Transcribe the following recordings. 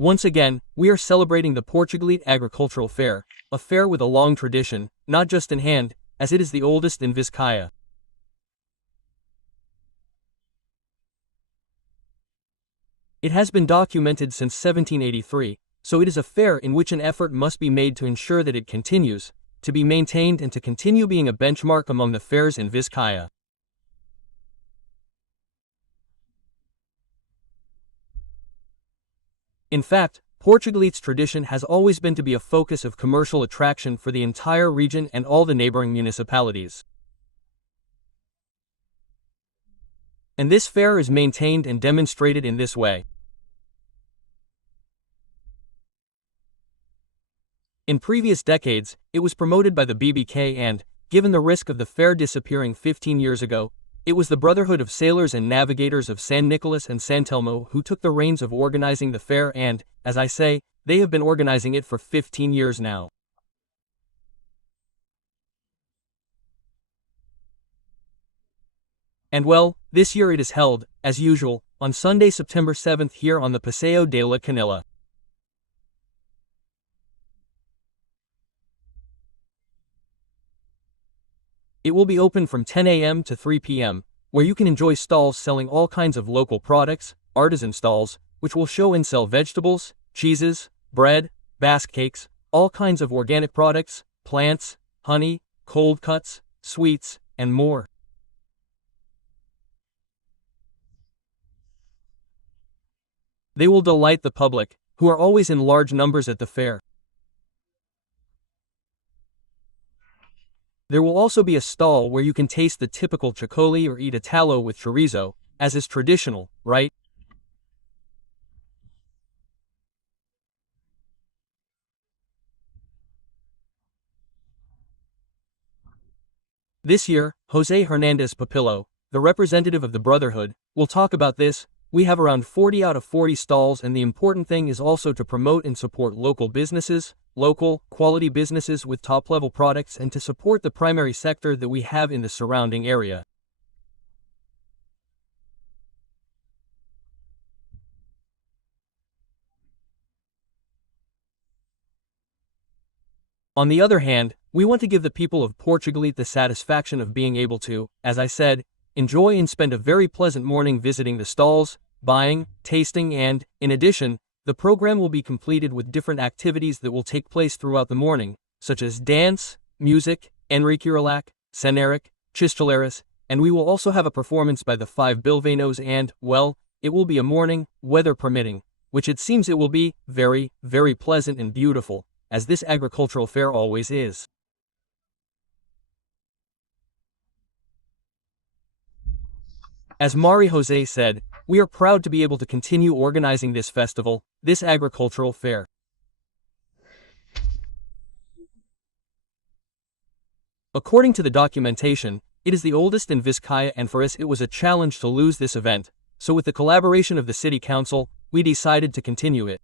Once again, we are celebrating the Portugalete Agricultural Fair, a fair with a long tradition, not just in hand, as it is the oldest in Vizcaya. It has been documented since 1783, so it is a fair in which an effort must be made to ensure that it continues, to be maintained and to continue being a benchmark among the fairs in Vizcaya. In fact, Portugalete's tradition has always been to be a focus of commercial attraction for the entire region and all the neighboring municipalities. And this fair is maintained and demonstrated in this way. In previous decades, it was promoted by the BBK and, given the risk of the fair disappearing 15 years ago, it was the Brotherhood of Sailors and Navigators of San Nicolas and San Telmo who took the reins of organizing the fair and, as I say, they have been organizing it for 15 years now. And well, this year it is held, as usual, on Sunday, September 7th here on the Paseo de la Canilla. It will be open from 10 a.m. to 3 p.m., where you can enjoy stalls selling all kinds of local products, artisan stalls, which will show and sell vegetables, cheeses, bread, basque cakes, all kinds of organic products, plants, honey, cold cuts, sweets, and more. They will delight the public, who are always in large numbers at the fair. There will also be a stall where you can taste the typical chocoli or eat a talo with chorizo, as is traditional, right? This year, Jose Hernandez Papillo, the representative of the Brotherhood, will talk about this. We have around 40 out of 40 stalls, and the important thing is also to promote and support local businesses, local, quality businesses with top-level products, and to support the primary sector that we have in the surrounding area. On the other hand, we want to give the people of Portugalete the satisfaction of being able to, as I said, enjoy and spend a very pleasant morning visiting the stalls, buying, tasting, and, in addition, the program will be completed with different activities that will take place throughout the morning, such as dance, music, Enriquiralac, Ceneric, Chisteleras, and we will also have a performance by the 5 Bilvanos and, well, it will be a morning, weather permitting, which it seems it will be, very, very pleasant and beautiful, as this agricultural fair always is. As Mari Jose said, we are proud to be able to continue organizing this festival, this agricultural fair. According to the documentation, it is the oldest in Vizcaya, and for us it was a challenge to lose this event, so with the collaboration of the City Council, we decided to continue it.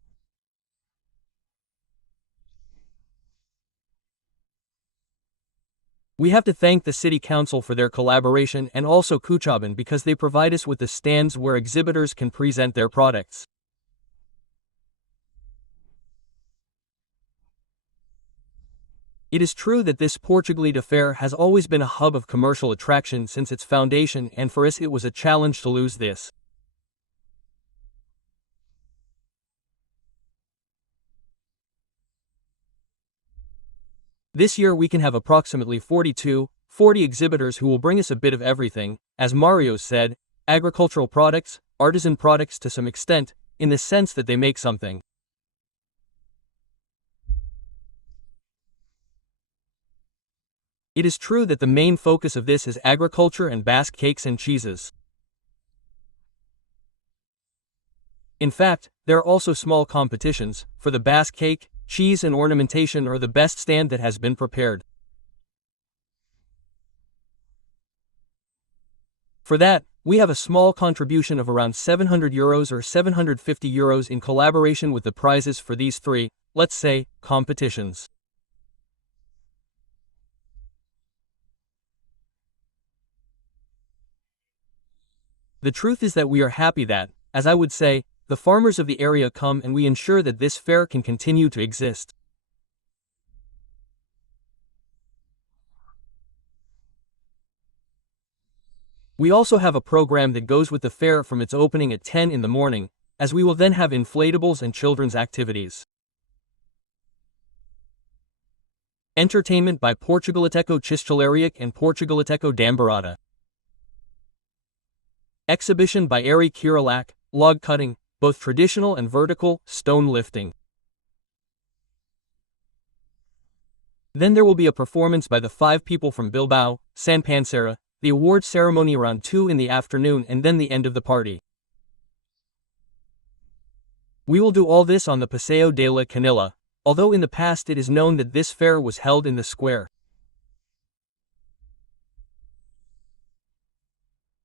We have to thank the City Council for their collaboration and also Kuchaban because they provide us with the stands where exhibitors can present their products. It is true that this Portugalete fair has always been a hub of commercial attraction since its foundation, and for us it was a challenge to lose this. This year we can have approximately 40 exhibitors who will bring us a bit of everything, as Mario said, agricultural products, artisan products to some extent, in the sense that they make something. It is true that the main focus of this is agriculture and Basque cakes and cheeses. In fact, there are also small competitions, for the Basque cake, cheese and ornamentation or the best stand that has been prepared. For that, we have a small contribution of around €700 or €750 in collaboration with the prizes for these three, let's say, competitions. The truth is that we are happy that, as I would say, the farmers of the area come and we ensure that this fair can continue to exist. We also have a program that goes with the fair from its opening at 10 in the morning, as we will then have inflatables and children's activities. Entertainment by Portugalete Chistelariac and Portugalete Dambarata. Exhibition by Ari Kirillak, log cutting, both traditional and vertical, stone lifting. Then there will be a performance by the 5 people from Bilbao, San Pansera, the award ceremony around 2 in the afternoon and then the end of the party. We will do all this on the Paseo de la Canilla, although in the past it is known that this fair was held in the square.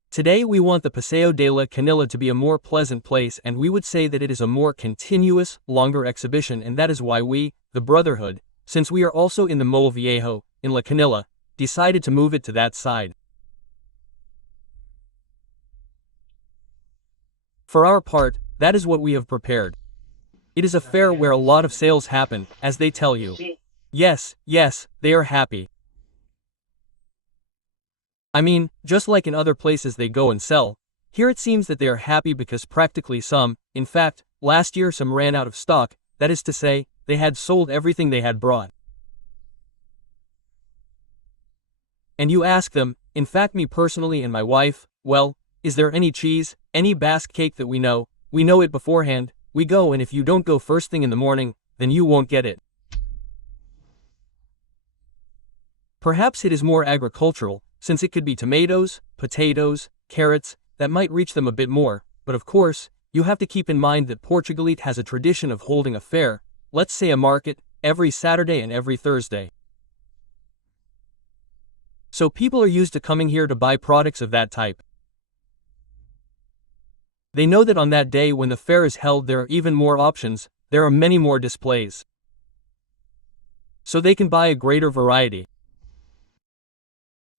Today we want the Paseo de la Canilla to be a more pleasant place, and we would say that it is a more continuous, longer exhibition, and that is why we, the Brotherhood, since we are also in the Mole Viejo, in La Canilla, decided to move it to that side. For our part, that is what we have prepared. It is a fair where a lot of sales happen, as they tell you. Yes, they are happy. I mean, just like in other places they go and sell, here it seems that they are happy because practically some, in fact, last year some ran out of stock, that is to say, they had sold everything they had brought. And you ask them, in fact me personally and my wife, well, is there any cheese, any Basque cake that we know it beforehand, we go, and if you don't go first thing in the morning, then you won't get it. Perhaps it is more agricultural, since it could be tomatoes, potatoes, carrots, that might reach them a bit more, but of course, you have to keep in mind that Portugalete has a tradition of holding a fair, let's say a market, every Saturday and every Thursday. So people are used to coming here to buy products of that type. They know that on that day when the fair is held there are even more options, there are many more displays. So they can buy a greater variety.